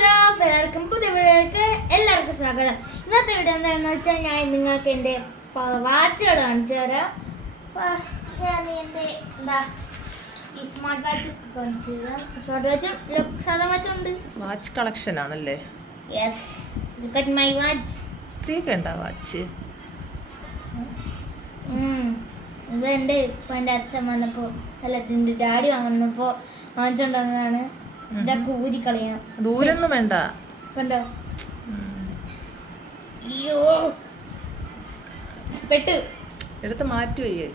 Hello എല്ലാവർക്കും പുതിയ വീഡിയോയിലേക്ക് എല്ലാവർക്കും സ്വാഗതം. ഇന്നത്തെ വീഡിയോ എന്താണെന്ന് വെച്ചാൽ ഞാൻ നിങ്ങൾക്ക് എൻ്റെ വാച്ചുകൾ കാണിച്ചു തരാം. ഫസ്റ്റ് ഞാൻ എൻ്റെ ഈ സ്മാർട്ട് വാച്ച് കാണിച്ചു തരാം. സ്മാർട്ട് വാച്ചും സാധാ വാച്ചും ഉണ്ട്. വാച്ച് കളക്ഷൻ ആണല്ലേ? Yes, look at my watch. ഇത്രയൊക്കെ ഉണ്ടാ വാച്ച്? ഇത് എൻ്റെ എൻ്റെ അച്ഛൻ വന്നപ്പോൾ അല്ല എൻ്റെ ഡാഡി വന്നപ്പോൾ വാങ്ങിച്ചുകൊണ്ടുവന്നതാണ്. ഇതൊക്കെ ഊരിക്കളയാം. ദൂരൊന്നും വേണ്ട. കണ്ടോ? അയ്യോ പെട്ടു. എടുത്ത് മാറ്റി വയ്യേ.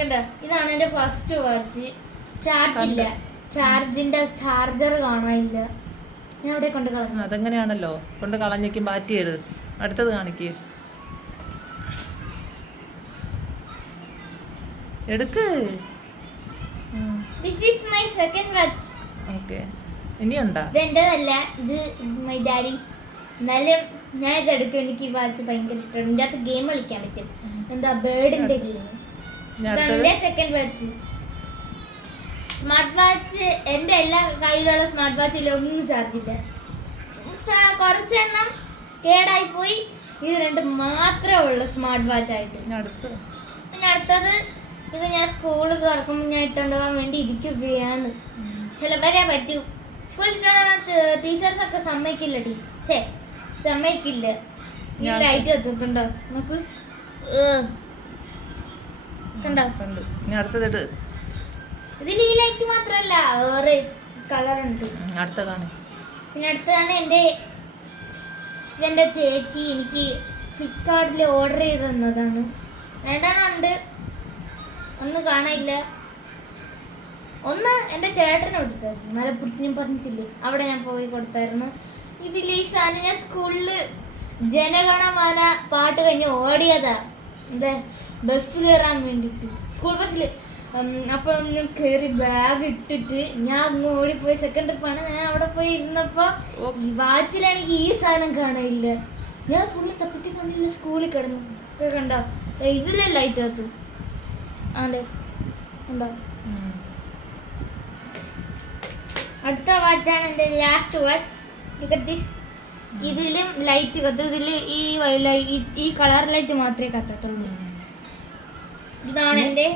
കണ്ടോ, ഇതാണ് എൻ്റെ ഫസ്റ്റ് വാച്ച്. ചാർജ് ഇല്ല, ചാർജിന്റെ ചാർജർ കാണാനില്ല. ഞാൻ അവിടെ കൊണ്ട് കളഞ്ഞു. അതെങ്ങനെയാണല്ലോ കൊണ്ട് കളഞ്ഞേക്കും. മാറ്റിയത് അടുത്തത് കാണിക്ക്. എടുക്ക്. This is my second watch. Okay, ഇനിയുണ്ടാ? ഇത് എന്റേതല്ല, ഇത് മൈ ഡാഡീസ്. എന്നാലും ഞാൻ ഇത് എടുക്കും. എനിക്ക് ഈ വാച്ച് ഭയങ്കര ഇഷ്ടമാണ്. ഇതിൻ്റെ അകത്ത് ഗെയിം കളിക്കാൻ പറ്റും. എന്താ ബേർഡിന്റെ ഗെയിം. ഇതാണ് എൻ്റെ സെക്കൻഡ് വാച്ച്. സ്മാർട്ട് വാച്ച് എൻ്റെ എല്ലാ കയ്യിലുള്ള സ്മാർട്ട് വാച്ചിൽ ഒന്നും ചാർജ് ഇല്ല. കുറച്ചെണ്ണം കേടായി പോയി. ഇത് രണ്ട് മാത്രമേ ഉള്ളൂ സ്മാർട്ട് വാച്ച് ആയിട്ട്. പിന്നെ അടുത്തത് ഇത് ഞാൻ സ്കൂൾ തുറക്കുമ്പോൾ ഞാൻ ഇട്ടുകൊണ്ടുപോകാൻ വേണ്ടി ഇരിക്കുകയാണ്. ചിലവരെ പറ്റൂ. സ്കൂളിൽ ഇട്ടുകൊണ്ടുപോകാൻ ടീച്ചേഴ്സൊക്കെ സമ്മതിക്കില്ല. സമ്മതിക്കില്ല. ഈ ലൈറ്റ് വെച്ചിട്ടുണ്ടോ നമുക്ക്? കണ്ടോ? അടുത്തത് ഇതിൽ ഈ ലൈറ്റ് മാത്രമല്ല, വേറെ കളറുണ്ട്. അടുത്ത കാണും. പിന്നെ അടുത്തതാണ് ഇതെൻ്റെ ചേച്ചി എനിക്ക് ഫ്ലിപ്കാർട്ടിൽ ഓർഡർ ചെയ്ത് തന്നതാണ്. രണ്ടെണ്ണം ഉണ്ട്. ഒന്ന് കാണാനില്ല. ഒന്ന് എൻ്റെ ചേട്ടന് കൊടുത്തായിരുന്നു, മലപ്പുറത്തിനും പറഞ്ഞിട്ടില്ലേ, അവിടെ ഞാൻ പോയി കൊടുത്തായിരുന്നു. ഇതിൽ ഈ സാധനം ഞാൻ സ്കൂളിൽ ജനഗണമന പാട്ട് കഴിഞ്ഞ് ഓടിയതാ. എന്താ ബസ് കയറാൻ വേണ്ടിയിട്ട്, സ്കൂൾ ബസ്സിൽ. അപ്പം കയറി ബാഗ് ഇട്ടിട്ട് ഞാൻ അങ്ങ് ഓടിപ്പോയി. സെക്കൻഡ് ട്രിപ്പാണ്. ഞാൻ അവിടെ പോയി ഇരുന്നപ്പോൾ ഈ വാച്ചിലാണെങ്കിൽ ഈ സാധനം കാണാനില്ല. ഞാൻ ഫുള്ള് തപ്പിട്ട് കണ്ടില്ല. സ്കൂളിൽ കിടന്നു. കണ്ടോ? ഇതിലെ ലൈറ്റ് കത്തും. അതെ, ഉണ്ടോ? അടുത്ത വാച്ചാണ് എൻ്റെ ലാസ്റ്റ് വാച്ച്. ഇതിലും ലൈറ്റ് കത്തും. ഇതിൽ ഈ കളർ ലൈറ്റ് മാത്രമേ കത്തത്തുള്ളൂ. ഇതാണ് എൻ്റെ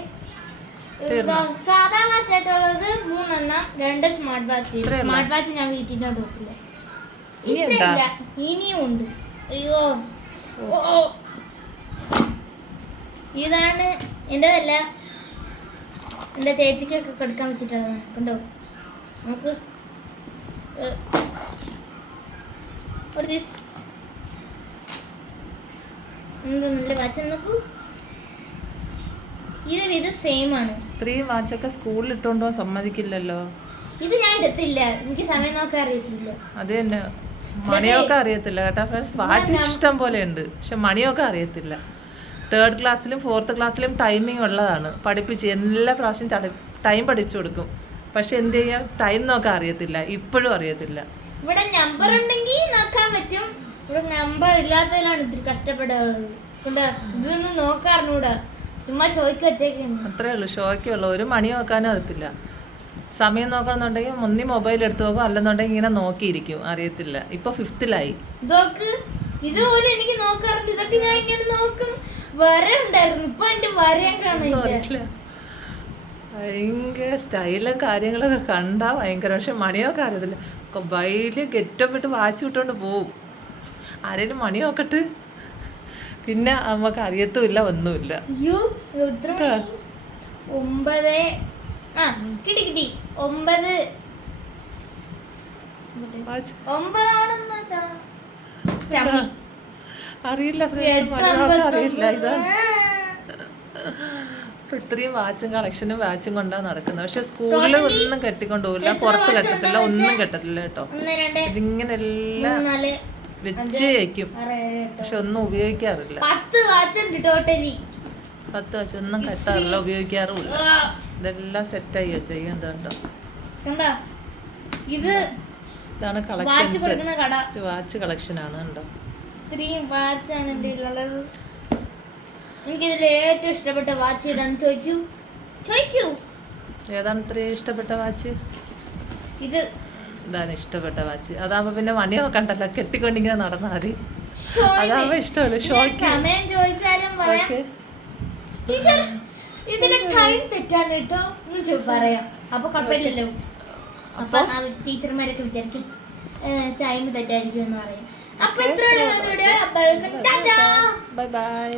സാധാ വാച്ചായിട്ടുള്ളത്. 3 എണ്ണം, 2 സ്മാർട്ട് വാച്ച്. സ്മാർട്ട് വാച്ച് ഞാൻ വീട്ടിൻ്റെ അടുത്തില്ല. ഇഷ്ടമില്ല. ഇനിയും ഉണ്ട്. അയ്യോ, ഇതാണ് എൻ്റെതല്ല, എൻ്റെ ചേച്ചിക്കൊക്കെ കൊടുക്കാൻ വെച്ചിട്ടുള്ളത്. കണ്ടോ? നമുക്ക് നല്ല വാച്ച് നോക്കൂ. ഇത് സെയിം ആണ്. ഇത്രയും വാച്ചൊക്കെ സ്കൂളിൽ ഇട്ടുകൊണ്ടോ സമ്മതിക്കില്ലല്ലോ. ഇത് ഞാൻ എടുത്തില്ല, എനിക്ക് സമയം നോക്കാൻ അറിയത്തില്ല. അത് തന്നെ, മണിയൊക്കെ അറിയത്തില്ല കേട്ടോ ഫ്രണ്ട്സ്. വാച്ച് ഇഷ്ടം പോലെ ഉണ്ട്, പക്ഷെ മണിയൊക്കെ അറിയത്തില്ല. 3rd ക്ലാസ്സിലും 4th ക്ലാസ്സിലും ടൈമിംഗ് ഉള്ളതാണ്. പഠിപ്പിച്ച് എല്ലാ പ്രാവശ്യം ടൈം പഠിച്ചു കൊടുക്കും. പക്ഷെ എന്ത് ചെയ്യാം, ടൈം നോക്കാൻ അറിയത്തില്ല. ഇപ്പോഴും അറിയത്തില്ല. ഇവിടെ നമ്പർ ഉണ്ടെങ്കിൽ നോക്കാൻ പറ്റും. ഇവിടെ നമ്പർ ഇല്ലാത്തതിലാണ് ഇത്തിരി കഷ്ടപ്പെടുന്നത്. ഇതൊന്നും നോക്കാറിഞ്ഞൂടാ, ചുമ്മാ ഷോയ്ക്ക് വെച്ചേക്കാണ്. അത്രേ ഉള്ളൂ, ഷോയ്ക്കേ ഉള്ളൂ. ഒരു മണി നോക്കാനും അറിയത്തില്ല. സമയം നോക്കണമെന്നുണ്ടെങ്കിൽ ഒന്നി മൊബൈൽ എടുത്ത് നോക്കും, അല്ലെന്നുണ്ടെങ്കിൽ ഇങ്ങനെ നോക്കിയിരിക്കും. അറിയത്തില്ല. ഇപ്പൊ 5th-ലായി. ഇതുപോലെ എനിക്ക് നോക്കാറുണ്ട്. ഇതൊക്കെ ഞാൻ ഇങ്ങനെ നോക്കും. വര ഉണ്ടായിരുന്നു, ഇപ്പൊ എന്റെ വരയാൻ കാണില്ല. ഭയങ്കര സ്റ്റൈലും കാര്യങ്ങളൊക്കെ കണ്ടാ ഭയങ്കര. പക്ഷെ മണിയൊക്കെ അറിയത്തില്ല. വലിയ ഗെറ്റപ്പിട്ട് വാച്ച് വിട്ടോണ്ട് പോവും. ആരേലും മണി നോക്കട്ട്, പിന്നെ നമുക്ക് അറിയത്തുമില്ല, ഒന്നുമില്ല. 9 അറിയില്ല ഫ്രണ്ട്സ്, മണിയൊക്കെ അറിയില്ല. ഇതാണ് ഇപ്പൊ ഇത്രയും വാച്ചും കളക്ഷനും വാച്ചും കൊണ്ടാണ് നടക്കുന്നത്. പക്ഷെ സ്കൂളിൽ ഒന്നും കെട്ടിക്കൊണ്ടുപോകില്ല, പുറത്ത് കെട്ടത്തില്ല, ഒന്നും കെട്ടത്തില്ല കേട്ടോ. ഇതിങ്ങനെ എല്ലാം വെച്ച് വയ്ക്കും, പക്ഷെ ഒന്നും ഉപയോഗിക്കാറില്ല. 10 വാച്ച് ഒന്നും കെട്ടാറില്ല, ഉപയോഗിക്കാറുമില്ല. ഇതെല്ലാം സെറ്റായി വെച്ചേക്കും. കേട്ടോ, ഇതാണ് കളക്ഷൻ. വാച്ച് കളക്ഷനാണ് കണ്ടോ. ഇത്രയും വാച്ചാണ് എൻ്റെ ഉള്ളത്. എനിക്കിതിൽ ഏറ്റവും ഇഷ്ടപ്പെട്ട വാച്ച് ഏതാണ്? ചോദിക്കൂ. ഏതാണ് ഇത്രയും ഇഷ്ടപ്പെട്ട വാച്ച്? ഇത് ഇതാണ് ഇഷ്ടപ്പെട്ട വാച്ച്. അതാകുമ്പോ പിന്നെ മണി നോക്കണ്ടല്ലോ, കെട്ടിക്കൊണ്ടിങ്ങനെ നടന്നാൽ മതി. ഷോയിന്. അതാകുമ്പോ ഇഷ്ടമല്ല പിന്നെ ഷോയ്ക്ക്. സമയം ചോദിച്ചാലും പറയാം ഓക്കെ ടീച്ചർ ഇതിലെ ടൈം തെറ്റാണ് കേട്ടോ എന്ന് പറയാം. അപ്പൊ കുഴപ്പമില്ലല്ലോ. അപ്പൊ ടീച്ചർമാരൊക്കെ വിചാരിക്കും ടൈം തെറ്റായിരിക്കും എന്ന് പറയും. അപ്പൊ ഇത്രയുള്ള വീഡിയോ. Bye bye.